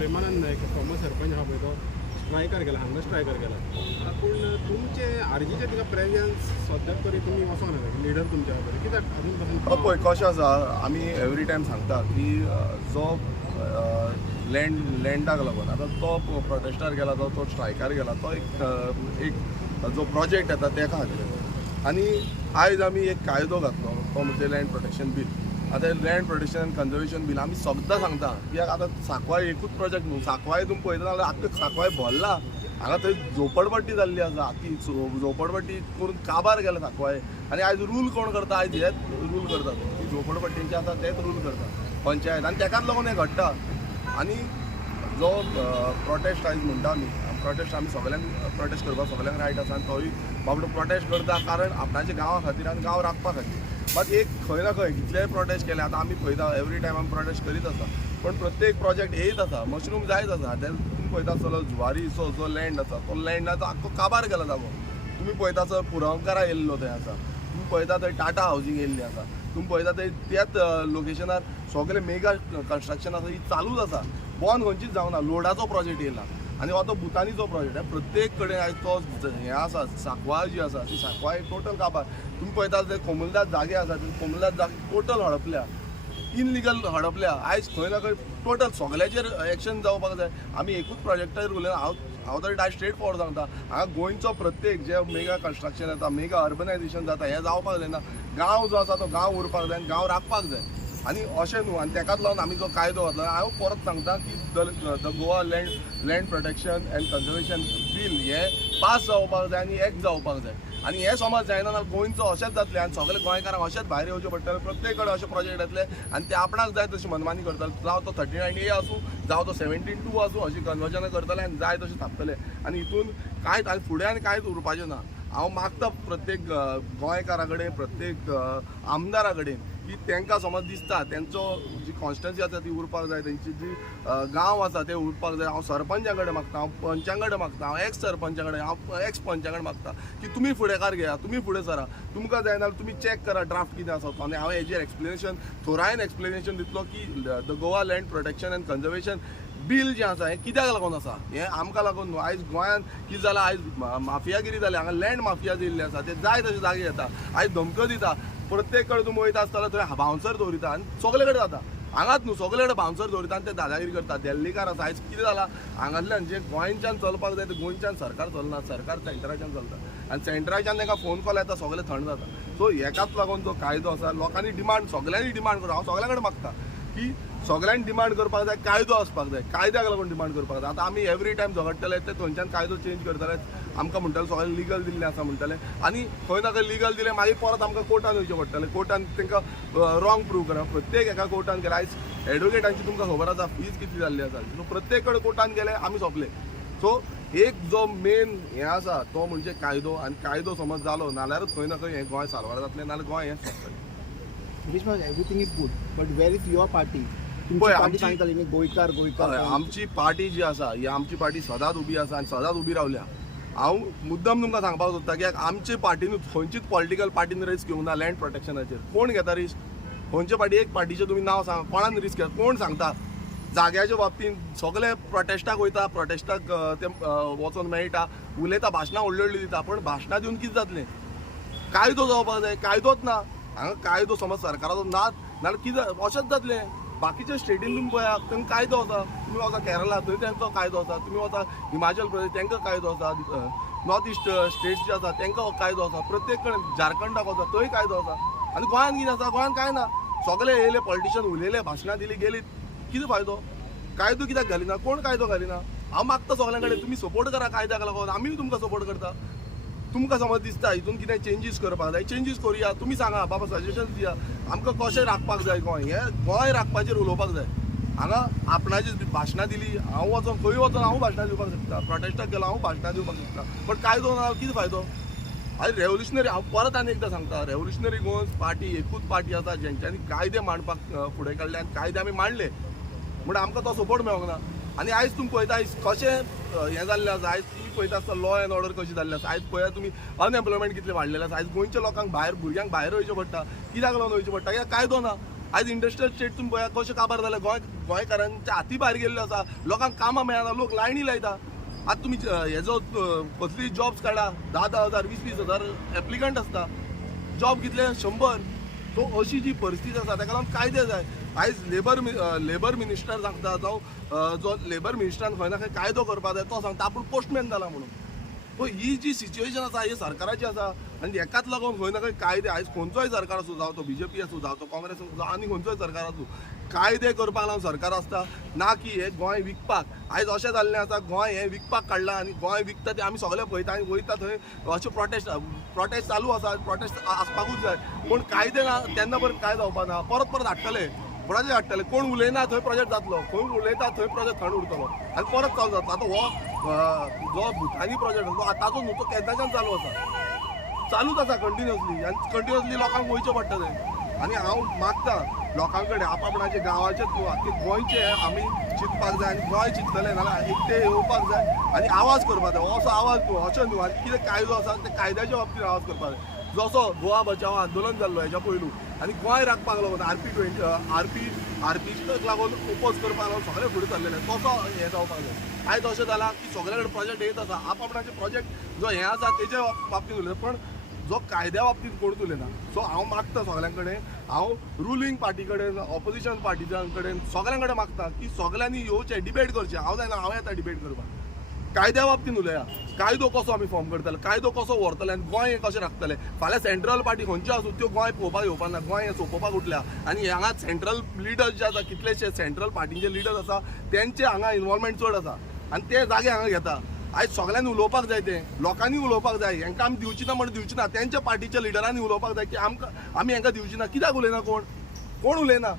प्रेमानंद नायक farmer sarpanch आहा पळय तो स्ट्रायकार गेला, हांगा स्ट्रायकार गेला. पूण तुमचे आरजीचे तिका प्रेझेन्स सद्याक तरी तुमी वचोंक ना लिडर तुमच्या बरें कित्याक अजून पासून पळय कशें आसा आमी एवरी टायम सांगता की जो लँडाक लागून आतां तो प्रोटेस्टार गेला तो स्ट्रायकार गेला तो एक जो प्रोजेक्ट येता तेका खातीर आनी आयज आमी एक कायदो घातलो तो म्हणजे लँड प्रोटेक्शन बील. आतां लँड प्रोटेक्शन आनी कन्जर्वेशन बील आमी सद्दां सांगता कित्याक आतां सांकवाळ एकूच प्रोजेक्ट न्हू, सांकवाळ तुमी पळयता जाल्यार आख्खो सांकवाळ भरला. हांगा थंय झोपडपट्टी जाल्ली आसा, आख्खी झोपडपट्टी करून काबार गेला सांकवाळ. आनी आयज रूल कोण करता, आयज हेच रूल करतात, ती झोपडपट्टींचे आसा तेच रूल करता पंचायत आनी तेकाच लागून हें घडटा. आनी जो प्रोटेस्ट आयज म्हणटा आमी प्रोटेस्ट आमी सगळ्यांक प्रोटेस्ट करपाक सगळ्यांक रायट आसा आनी तोय बाबडो प्रोटेस्ट करता कारण आपणाच्या गांवा खातीर आनी गांव राखपा खातीर. मात एक खंय ना खंय कितलेय प्रोटेस्ट केले आतां आमी पळयता एवरी टायम आमी प्रोटेस्ट करीत आसा पण प्रत्येक प्रोजेक्ट येयत आसा, मशरूम जायत आसा. तें तुमी पळयता आसतलो जुवारीचो जो लँड आसा तो लँडाचो आख्खो काबार गेला जागो. तुमी पळयता आसतलो पुरवंकारा येयल्लो थंय आसा, तुमी पळयता थंय टाटा हावजींग येयल्ली आसा, तुमी पळयता थंय त्याच लोकेशनार सगळे मेगा कन्स्ट्रक्शन आसा ही चालूच आसा. बंद खंयचीच जावना, लोडाचो प्रोजेक्ट येयला आनी हो तो भुतानीचो प्रोजेक्ट आहे. प्रत्येक कडेन आयज तो हें आसा सांकवाळ जी आसा ती सांकवाळ टोटल काबार. तुमी पळयता ते कोमुलदास जागे आसा ते कोमुलदास जागे टोटल हडपल्या, इनलिगल हडपल्या. आयज खंय ना खंय टोटल सगळ्याचेर एक्शन जावपाक जाय. आमी एकूच प्रोजेक्टाचेर उलयना, हांव तरी स्ट्रेट फॉरवर्ड सांगता हांगा गोंयचो प्रत्येक जे मेगा कन्स्ट्रक्शन येता, मेगा अर्बनायझेशन जाता हें जावपाक जायना. गांव जो आसा तो गांव उरपाक जाय आनी गांव राखपाक जाय. आनी अशें न्हू आनी तेकाच लागून आमी जो कायदो घातलो हांव परत सांगता की the Goa land protection end conservation bill हें पास जावपाक जाय आनी एक्ट जावपाक जाय. आनी हें समज जायना जाल्यार गोंयचो अशेंच जातलें आनी सगळे गोंयकारांक अशेंच भायर येवचें पडटलें. प्रत्येक कडेन अशे प्रोजेक्ट येतले आनी ते आपणाक जाय तशी मनमानी करतले, जावं तो 39A आसूं जावं तो 17(2) आसूं, अशी कन्वर्जनां करतले आनी जाय तशें थापतले. आनी हितून कांयच आनी फुडें आनी कांयच उरपाचें ना. हांव मागता प्रत्येक गोंयकारा कडेन प्रत्येक आमदारा कडेन की तांकां समज दिसता तेंचो जी कॉन्स्टिट्युएन्सी आसा ती उरपाक जाय, तेंची जी गांव आसा ते उरपाक जाय. हांव सरपंचा कडेन मागता, हांव पंचा कडेन मागता, हांव एक्स सरपंचा कडेन, हांव एक्स पंचा कडेन मागता की तुमी फुडेकार घेया, तुमी फुडें सरा. तुमकां जाय जाल्यार तुमी चॅक करा ड्राफ्ट कितें आसा तो. आनी हांव हेजेर एक्सप्लेनेशन थोरायन एक्सप्लेनेशन दितलो की the Goa land protection end conservation bill जें आसा हें कित्याक लागून आसा, हें आमकां लागून न्हू. आयज गोंयांत कितें जालां, आयज माफियागिरी जाली, हांगा लँड माफिया येयल्ले आसा, ते जाय तशे जागे येता, आयज धमक्यो दिता. प्रत्येक कडेन तुमी वयता आसतना थंय बाउन्सर दवरिता आनी सगळे कडेन जाता. हांगाच न्हू सगळे कडेन बाउन्सर दवरिता आनी ते दादागिरी करता. दिल्लीकार आसा, आयज कितें जालां हांगांतल्यान जे गोंयच्यान चलपाक जाय ते गोंयच्यान सरकार चलना, सरकार सेंटराच्यान चलता आनी सेंटराच्यान तांकां फोन कॉल येता सगळे थंड जाता. सो हेकाच लागून जो कायदो आसा लोकांनी डिमांड सगळ्यांनी डिमांड करूं, हांव सगळ्या कडेन मागता की सगळ्यांनी डिमांड करपाक जाय, कायदो आसपाक जाय, कायद्याक लागून डिमांड करपाक जाय. आतां आमी एवरी टायम झगडटले ते थंयच्यान कायदो चेंज करतले, आमकां म्हणटले सगळें लिगल दिल्लें आसा म्हणटले आनी खंय ना खंय लिगल दिलें मागीर परत आमकां कोर्टान वयचें पडटलें, कोर्टान तांकां रॉंग प्रूव करप. प्रत्येक एका कोर्टान गेले, आयज एडवोकेटांची तुमकां खबर आसा फीज कितली जाल्ली आसा, सो प्रत्येक कडेन कोर्टान गेले आमी सोंपले. सो एक जो मेन हें आसा तो म्हणजे कायदो, आनी कायदो समज जालो नाल्यारूच खंय ना खंय हें गोंय साल्वार जातलें, नाल्यार गोंय हें सोंपतलें. Everything is good but where is your party? पळय गोंयकार आमची पार्टी जी आसा ही आमची पार्टी सदांच उबी आसा आनी सदांच उबी रावल्या. हांव मुद्दम तुमकां सांगपाक सोदता की आमचे पार्टीन खंयचीच पॉलिटिकल पार्टीन रिस्क घेवंक ना लँड प्रोटेक्शनाचेर. कोण घेता रिस्क? खंयचे पार्टी एक पार्टीचें तुमी नांव सांग, कोणान रिस्क घेता, कोण सांगता? जाग्याच्या बाबतींत सगळे प्रोटेस्टाक वयता, प्रोटेस्टाक ते वचोन मेळटा, उलयता, भाशणां व्हडलीं व्हडलीं दिता, पण भाशणां दिवन कितें जातलें? कायदो जावपाक जाय, कायदोच ना. हांगा कायदो समज सरकाराचो नाच नाल्यार कितें अशेंच जातलें. बाकीच्या स्टेटीन तुमी पळयात थंय कायदो आसा, तुमी वचा केरला थंय तांचो कायदो आसा, तुमी वचा हिमाचल प्रदेश तांकां कायदो आसा, नॉर्थ इस्ट स्टेट्स जे आसा तांकां कायदो आसा, प्रत्येक कडेन झारखंडाक वचा थंय कायदो आसा. आनी गोंयांत कितें आसा? गोंयांत कांय ना. सगळे येयले पॉलिटिशियन उलयले, भाशणां दिली, गेली, कितें फायदो? कायदो कित्याक घालिना? कोण कायदो घालिना? हांव मागता सगळ्यां कडेन तुमी सपोर्ट करा कायद्याक लागून, आमीय तुमकां सपोर्ट करता. तुमकां समज दिसता हितून कितें चेंजीस करपाक जाय, चेंजीस करुया. तुमी सांगा बाबा, सजेशन दिया आमकां कशें राखपाक जाय गोंय, हें गोंय राखपाचेर उलोवपाक जाय. हांगा आपणाची भाशणां दिली, हांव वचोन खंय वचोन हांव भाशणां दिवपाक शकता, प्रोटेस्टाक गेलो हांव भाशणां दिवपाक शकता, पण कायदो ना कितें फायदो? आयज रेव्होल्युशनरी, हांव परत आनी एकदां सांगता, रेव्होल्युशनरी गोवन्स पार्टी एकूच पार्टी आसा जेंच्यांनी कायदे मांडपाक फुडें काडले आनी कायदे आमी मांडले म्हण आमकां तो सपोर्ट मेळोंक ना. आनी आयज तुमी पळयता आयज कशें हें जाल्लें आसा, आयज तुमी पळयता आसता लॉ एंड ऑर्डर कशी जाल्ली आसा. आयज पळयात तुमी अनएम्प्लॉयमेंट कितलें वाडलेलें आसा. आयज गोंयच्या लोकांक भायर भुरग्यांक भायर वयचें पडटा. कित्याक लागून वयचें पडटा? कित्याक कायदो ना. आयज इंडस्ट्रियल स्टेट तुम्ही पळया कशें काबार जाले गोंयकारांच्या हाती भायर गेल्ले आसा लोकांक कामां मेळना लोक लायणी लायता आतां तुमी हेजो कसली जॉब्स काडा 10,000 20,000 एप्लिकंट आसता जॉब कितले 100 सो अशी जी परिस्थिती आसा ताका लागून कायदे जाय आयज लेबर मिनिस्टर सांगता जावं जो लेबर मिनिस्टरान खंय ना खंय कायदो करपा जाय तो सांगता आपूण पोस्टमॅन जाला म्हणून सो ही जी सिच्युएशन आसा ही सरकाराची आसा आनी हेकाच लागून खंय ना खंय कायदे आयज खंयचोय सरकार आसूं जावं तो BJP आसूं जावं तो काँग्रेस आसूं जावं आनी खंयचोय सरकार आसूं कायदे करपाक लागून सरकार आसता ना की हे गोंय विकपाक आयज अशें जाल्लें आसा गोंय हें विकपाक काडलां आनी गोंय विकता ते आमी सगळे पळयता आनी वयता थंय अशें प्रोटेस्ट चालू आसा प्रोटेस्ट आसपाकूच जाय पूण कायदे ना तेन्ना पर्यंत काय जावपा ना परत परत हाडटले प्रोजेक्ट हाडटले कोण उलयना थंय प्रोजेक्ट जातलो खंय उलयता थंय प्रोजेक्ट थंड उरतलो आनी परत चालू जातलो आतां हो जो भुतानी प्रोजेक्ट आसा तो आतांचो न्हू तो केन्नाच्यान चालू आसा चालूच आसा कंटिन्युअसली आनी कंटिन्युअसली लोकांक वयचें पडटलें आनी हांव मागता लोकां कडेन आपापणाचे गांवाचेच न्हू आख्खे गोंयचे आमी चिंतपाक जाय आनी गोंय चिंततले नाल्यार एकटे येवपाक जाय आनी आवाज करपाक जाय असो आवाज न्हू अशें न्हू आनी कितें कायदो आसा ते कायद्याच्या बाबतींत आवाज करपाक जाय जसो गोवा बचाव आंदोलन जाल्लो हेच्या पयलू आनी गोंय राखपाक लागून आरपीक लागून ओपोज करपाक लागून सगळे फुडें सरलेले तसो हें जावपाक जाय आयज अशें जालां की सगळे कडेन प्रोजेक्ट येत आसा आपापणाचे प्रोजेक्ट जो हें आसा तेजे बाबतींत उलयता पण जो कायद्या बाबतींत कोणूच उलयना सो हांव मागता सगळ्यां कडेन हांव रुलींग पार्टी कडेन ऑपोजिशन पार्टीच्या कडेन सगळ्यां कडेन मागता की सगळ्यांनी येवचें डिबेट करचें हांव जायना हांव येता डिबेट करपाक कायद्या बाबतींत उलया कायदो कसो आमी फॉर्म करतले कायदो कसो व्हरतले आनी गोंय कशें राखतले फाल्यां सेंट्रल पार्टी खंयच्यो आसूं त्यो गोंय पळोवपाक येवपाक ना गोंय हें सोंपोवपाक उठल्या आनी हांगा सेंट्रल लिडर्स जे आसा कितलेशे सेंट्रल पार्टीचे लिडर्स आसा तेंचे हांगा इनवॉल्वमेंट चड आसा आनी ते जागे हांगा घेता आयज सगळ्यांनी उलोवपाक जाय तें लोकांनी उलोवपाक जाय हेंकां आमी दिवची ना म्हणून दिवची ना तेंच्या पार्टीच्या लिडरांनी उलोवपाक जाय की आमी हेंकां दिवची ना कित्याक उलयना कोण उलयना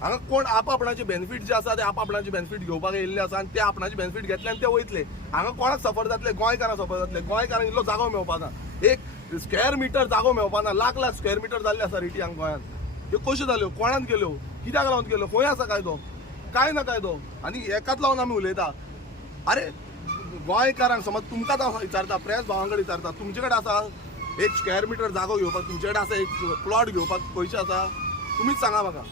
हांगा कोण आपापणाचे बेनिफीट जे आसा ते आपापणाचे बेनिफीट घेवपाक येयल्ले आसा आनी ते आपणाचे बेनिफीट घेतले आनी ते वयतले हांगा कोणाक सफर जातले गोंयकारांक सफर जातले गोंयकारांक इल्लो जागो मेळपा ना एक स्क्वेअर मिटर जागो मेळपा ना लाख स्क्वेअर मिटर जाल्ले आसा रेटी हांगा गोंयांत ह्यो कश्यो जाल्यो कोणान केल्यो कित्याक लागून केल्यो खंय आसा कायदो काय ना कायदो आनी हेकाच लागून आमी उलयता अरे गोंयकारांक समज तुमकां हांव विचारता प्रेस भावां कडेन विचारता तुमचे कडेन आसा एक स्क्वेअर मिटर जागो घेवपाक तुमचे कडेन आसा एक प्लॉट घेवपाक पयशे आसा तुमीच सांगा म्हाका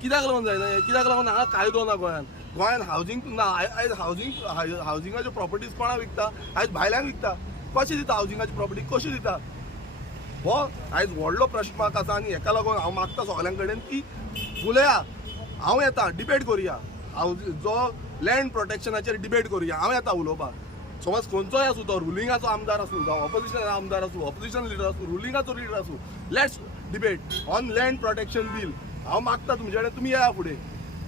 कित्याक लागून जायना कित्याक लागून हांगा कायदो ना गोंयांत हावजींग ना आयज हावजिंगाच्यो प्रॉपर्टीज कोणाक विकता आयज भायल्यांक विकता कशें दिता हावजिंगाची प्रॉपर्टी कशी दिता हो आयज व्हडलो प्रश्न आसा आनी हेका लागून हांव मागता सगळ्यां कडेन की उलया हांव येता डिबेट करुया जो लँड प्रोटेक्शनाचेर डिबेट करुया हांव येता उलोवपाक समज खंयचोय आसूं तो रुलिंगाचो आमदार आसूं जावं ऑपोजिशन आमदार आसूं ऑपोजिशन लिडर आसूं रुलिंगाचो लिडर आसूं let's debate on land protection bill हांव मागता तुमचे कडेन तुमी येया फुडें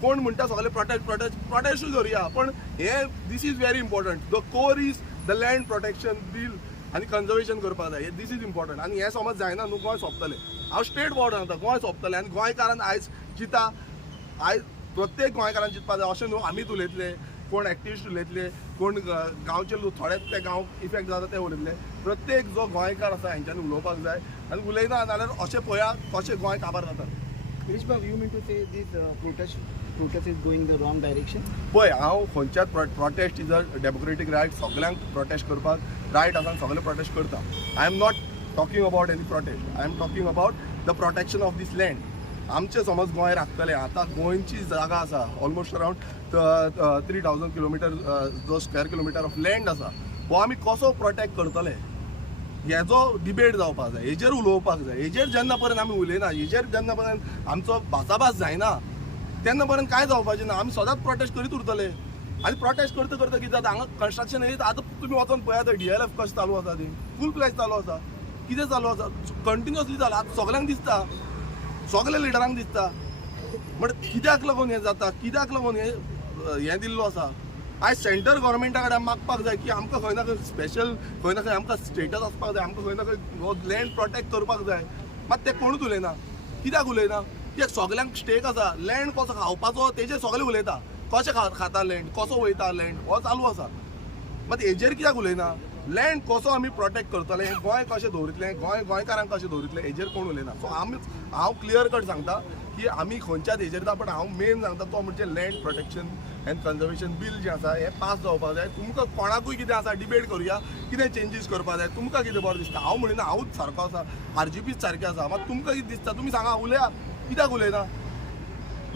कोण म्हणटा सगळे प्रोटेस्ट करुया पण हे this is very important the core is the land protection bill आनी कन्जर्वेशन करपाक जाय दीस इज इम्पॉर्टंट आनी हें समज जायना न्हू गोंय सोंपतलें हांव स्ट्रेट फॉर्ड सांगता गोंय सोंपतलें आनी गोंयकारान आयज चिता आयज प्रत्येक गोंयकारान चिंतपाक जाय अशें न्हू आमीच उलयतले कोण एक्टिविस्ट उलयतले कोण गांवचे लोक थोडेच ते गांव इफेक्ट जाता ते उलयतले प्रत्येक जो गोंयकार आसा हेंच्यांनी उलोवपाक जाय आनी उलयना जाल्यार अशें पळया कशें गोंय काबार जाता Girish Babu, you mean to say this protest is going the wrong direction? पळय हांव खंयच्याच protest is a democratic right सगळ्यांक प्रोटेस्ट करपाक रायट आसा सगळे प्रोटेस्ट करता I am not talking about any protest I am talking about the protection of this land आमचे समज गोंय राखतले आतां गोंयची जागा आसा ऑलमोस्ट अरावंड 3000 किलोमिटर जो स्क्वेअर किलोमिटर ऑफ लँड आसा हो आमी कसो प्रोटेक्ट करतले हेजो डिबेट जावपाक जाय हेजेर उलोवपाक जाय हेजेर जेन्ना पर्यंत आमी उलयना हेजेर जेन्ना पर्यंत आमचो भासाभास जायना तेन्ना पर्यंत काय जावपाचें ना आमी सदांच प्रोटेस्ट करीत उरतले आनी प्रोटेस्ट करता करता कितें जाता हांगा कन्स्ट्रक्शन येत आतां तुमी वचोन पळयात DLF कशें चालू आसा ती फूल फ्लॅश चालू आसा कितें चालू आसा कंटिन्युअसली जाला आतां सगळ्यांक दिसता सगळ्या लिडरांक दिसता बट कित्याक लागून हें जाता कित्याक लागून हें दिल्लो आसा आयज सेंट्रल गव्हर्मेंटा कडेन मागपाक जाय की आमकां खंय ना खंय स्पेशल खंय ना खंय आमकां स्टेटस आसपाक जाय आमकां खंय ना खंय लँड प्रोटेक्ट करपाक जाय मात ते कोणूच उलयना कित्याक उलयना कित्याक सगळ्यांक स्टेक आसा लँड कसो खावपाचो तेजेर सगळे उलयता कशें खाता लँड कसो वयता लँड हो चालू आसा मात हेजेर कित्याक उलयना लँड कसो आमी प्रोटेक्ट करतले गोंय कशें दवरितलें गोंयकारांक कशें दवरितलें हेजेर कोण उलयना सो हांव क्लियर कट सांगता की आमी खंयच्याच हेजेर येता पण हांव मेन सांगता तो म्हणजे land protection end conservation bill जें आसा हें पास जावपाक जाय तुमकां कोणाकूय कितें आसा डिबेट करुया कितें चेंजीस करपाक जाय तुमकां कितें बरें दिसता हांव म्हणिना हांवूच सारको आसा RGPच सारकें आसा मात तुमकां कितें दिसता तुमी सांगा उलया कित्याक उलयना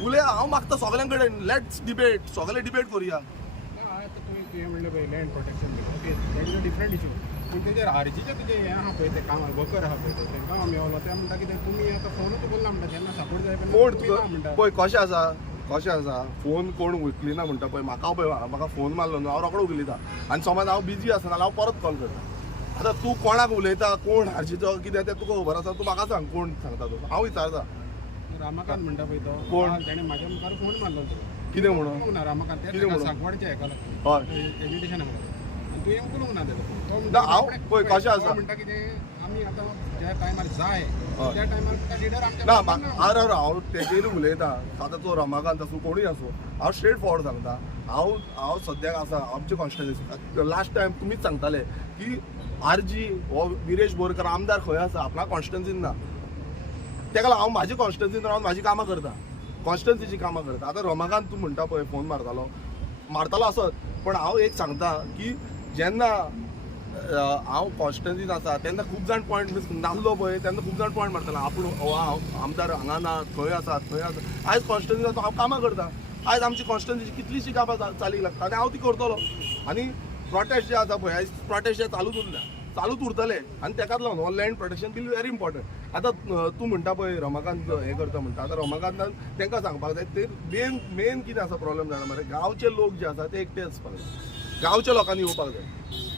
उलय हांव मागता सगळ्यां कडेन लेट्स डिबेट सगळे डिबेट करुया. आतां तुवें म्हणलें पळय land protection okay that is a different issue पूण तेजेर आरजीचे तुजें हें आहा पळय ते कामार वर्कर आहा पळय तांकां मेवलो ते म्हणटा कितें तुमी आतां फोनूच उखलना म्हणटा जेन्ना सपोर्ट जाय कोण तेन्ना म्हणटा पळय कशें आसा फोन कोण उखलिना म्हणटा पळय म्हाका फोन मारलो न्हू हांव रोखडो उखलिता आनी समज हांव बिजी आसा जाल्यार हांव परत कॉल करता. आतां तूं कोणाक उलयता कोण आरजीचो कितें तें तुका खबर आसा तूं म्हाका सांग कोण सांगता तूं हांव विचारता. रामाकांत म्हणटा पळय तो कोण? ताणें म्हाज्या मुखार फोन मारलो कितें म्हणून उखलूंक ना रामाकांत कितें ते म्हणून? सांकवाडचे हेका हय एज्युकेशना म्हणटा तुवें उखलूंक ना तेजो तो ना, म्हणटा हांव पळय कशें आसा म्हणटा कितें आमी आतां ज्या टायमार जाय हय. त्या टायमार लिडर ना आमच्या हांव तेजेर उलयतां आतां तो रमाकांत आसूं कोणूय आसूं हांव स्ट्रेट फॉरवर्ड सांगता हांव सद्याक आसा आमचे कॉन्स्टिट्युएन्सी लास्ट टायम तुमीच सांगताले की आरजी हो विरेश बोरकर आमदार खंय आसा आपणा कॉन्स्टिट्युएन्सीन ना तेका लागून हांव म्हाजी कॉन्स्टिट्युएन्सीन रावन म्हाजी कामां करता कॉन्स्टिट्युएन्सीची कामां करता. आतां रमाकांत तूं म्हणटा पळय फोन मारतालो आसत पण हांव एक सांगता की जेन्ना हांव कॉन्स्टिट्युएन्सीन आसा तेन्ना खूब जाण पॉयंट मीस नासलो पळय तेन्ना खूब जाण पॉयंट मारतालो आपूण हांव आमदार हांगा ना थंय आसा आयज कॉन्स्टिट्युएन्सीन आसा हांव कामां करता. आयज आमची कॉन्स्टिट्युएन्सीची कितलीशीं कामां चालीक लागता आनी हांव ती करतलो आनी प्रोटेस्ट जे आसा पळय आयज प्रोटेस्ट जे चालूच उरतले आनी तेकाच लागून हो land protection bill very important. आतां तूं म्हणटा पळय रमाकांत हें करता म्हणटा आतां रमाकांतान तांकां सांगपाक जाय ते मेन कितें आसा प्रॉब्लेम जाणा मरे गांवचे लोक जे आसा ते एकटे आसपाक जाय गांवच्या लोकांनी येवपाक जाय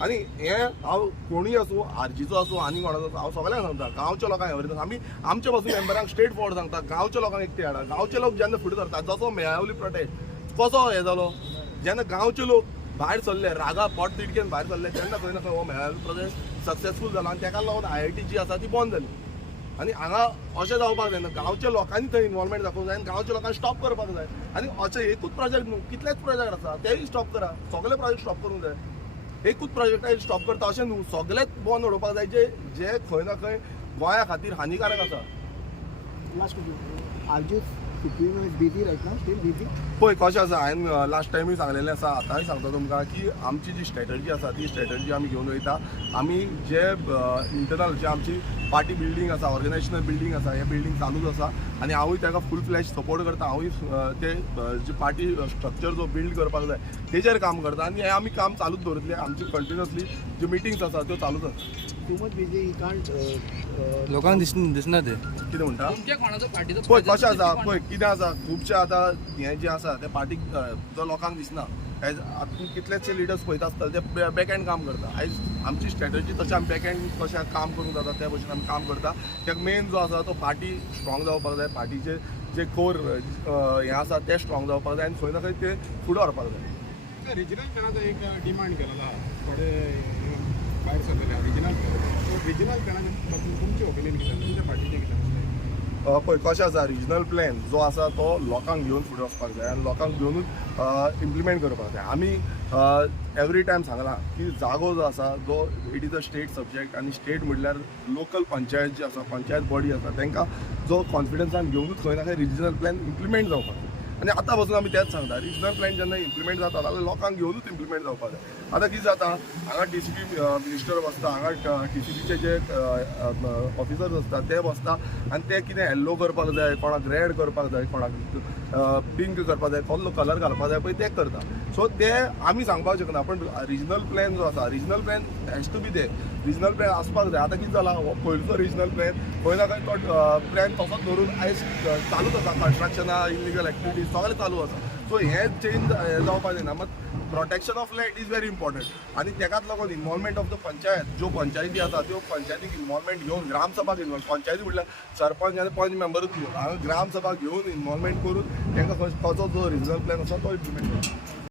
आनी हें हांव कोणूय आसूं आरजीचो आसूं आनी कोणाचो आसूं हांव सगळ्यांक सांगता गांवच्या लोकांक एवरीथींग आमी आमच्या पासून मेंबरांक स्ट्रेट फॉरवर्ड सांगता गांवच्या लोकांक एकटे हाडा. गांवचे लोक जेन्ना फुडें सरता जसो मेळावली प्रोटेस्ट कसो हें जालो जेन्ना गांवचे लोक भायर सरले रागा पोट तिडकेन भायर सरले तेन्ना खंय ना खंय हो मेळावली प्रोटेस्ट सक्सेसफूल जालो आनी तेका लागून IIT जी आसा ती बंद जाली. आनी हांगा अशें जावपाक जायना गांवच्या लोकांनी थंय इनवॉल्वमेंट दाखोवंक जाय आनी गांवच्या लोकांक स्टॉप करपाक जाय आनी अशें एकूच प्रोजेक्ट न्हू कितलेच प्रोजेक्ट आसा तेय स्टॉप करा सगळे प्रोजेक्ट स्टॉप करूंक जाय. एकूच प्रोजेक्टाक स्टॉप करता अशें न्हू सगळेच बंद उडोवपाक जाय जे खंय ना खंय गोंया खातीर हानिकारक आसा. Last RG Supremo is busy right now, still busy. पळय कशें आसा हांवें लास्ट टायमूय सांगलेलें आसा आतांय सांगता तुमकां की आमची जी स्ट्रॅटजी आसा ती स्ट्रॅटजी आमी घेवन वयता. आमी जे इंटरनल जे आमची पार्टी बिल्डींग आसा ऑर्गनायजेशनल बिल्डींग आसा हें बिल्डींग चालूच आसा आनी हांवूय ताका फूल फ्लॅश सपोर्ट करता. हांवूय ते जी पार्टी स्ट्रक्चर जो बिल्ड करपाक जाय तेजेर काम करता आनी हें आमी काम चालूच दवरतले. आमची कंटिन्युअसली ज्यो मिटिंग्स आसा त्यो चालूच आसा. Too much busy, he can't. लोकांक दिसना ते कितें म्हणटा तुमच्या कोणाचो पार्टीचो पळय कशें आसा पळय कितें आसा खुबशे आतां हें जें आसा तें पार्टीक जो लोकांक दिसना आयज आतां कितलेशे लिडर्स पळयता आसतले ते बॅक एंड काम करता. आयज आमची स्ट्रॅटजी तशें आमी बॅक एंड कशें काम करूंक जाता त्या भशेन आमी काम करता. त्याक मेन जो आसा तो पार्टी स्ट्रॉंग जावपाक जाय पार्टीचे जे कोर हें आसा ते स्ट्रॉंग जावपाक जाय आनी खंय ना खंय ते फुडें व्हरपाक जाय. रिजनल प्लॅनाचो एक डिमांड केलेलो आहा थोडे भायर सरलेले रिजनल प्लॅनाचे बाबतींत तुमचें ओपिनियन कितें तुमच्या पार्टीचें कितें पळय कशें आसा रिजनल प्लॅन जो आसा तो लोकांक घेवन फुडें वचपाक जाय आनी लोकांक घेवनूच इम्प्लिमेंट करपाक जाय. आमी एवरी टायम सांगलां की जागो जो आसा जो it is a state subject आनी स्टेट म्हणल्यार लोकल पंचायत जी आसा पंचायत बॉडी आसा तांकां जो कॉन्फिडन्सान घेवनूच खंय ना खंय रिजनल प्लॅन इम्प्लिमेंट जावपाक जाय. आनी आतां पासून आमी तेंच सांगता रिजनल प्लॅन जेन्ना इम्प्लिमेंट जाता जाल्यार लोकांक घेवनूच इम्प्लिमेंट जावपाक जाय. आतां कितें जाता हांगा TCP मिनिस्टर बसता हांगा TCPचे जे ऑफिसर्स आसता ते बसता आनी ते कितें येल्लो करपाक जाय कोणाक रेड करपाक जाय कोणाक पिंक करपाक जाय कसलो कलर घालपाक जाय पळय ते करता. सो ते आमी सांगपाक शकना पण रिजनल प्लॅन जो आसा regional plan has to be the regional plan आसपाक जाय. आतां कितें जाला हो पयलींचो रिजनल प्लॅन खंय ना खंय तो प्लॅन तसोच धरून आयज चालूच आसा कन्स्ट्रक्शनां इलिगल एक्टिविटीज सगळें चालू आसा. सो हें चेंज जावपाक जायना. मात protection of land is very important आनी तेकाच लागून इनवॉल्वमेंट ऑफ द पंचायत ज्यो पंचायती आसा त्यो पंचायतीक इनवॉल्वमेंट घेवन ग्रामसभाक इनवॉल्व पंचायती म्हणल्यार सरपंच आनी पंच मेंबरूच घेवन हांगा ग्रामसभा घेवन इनवॉल्वमेंट करून तांकां कसो जो रिजनल प्लॅन आसा तो इम्प्लिमेंट करता.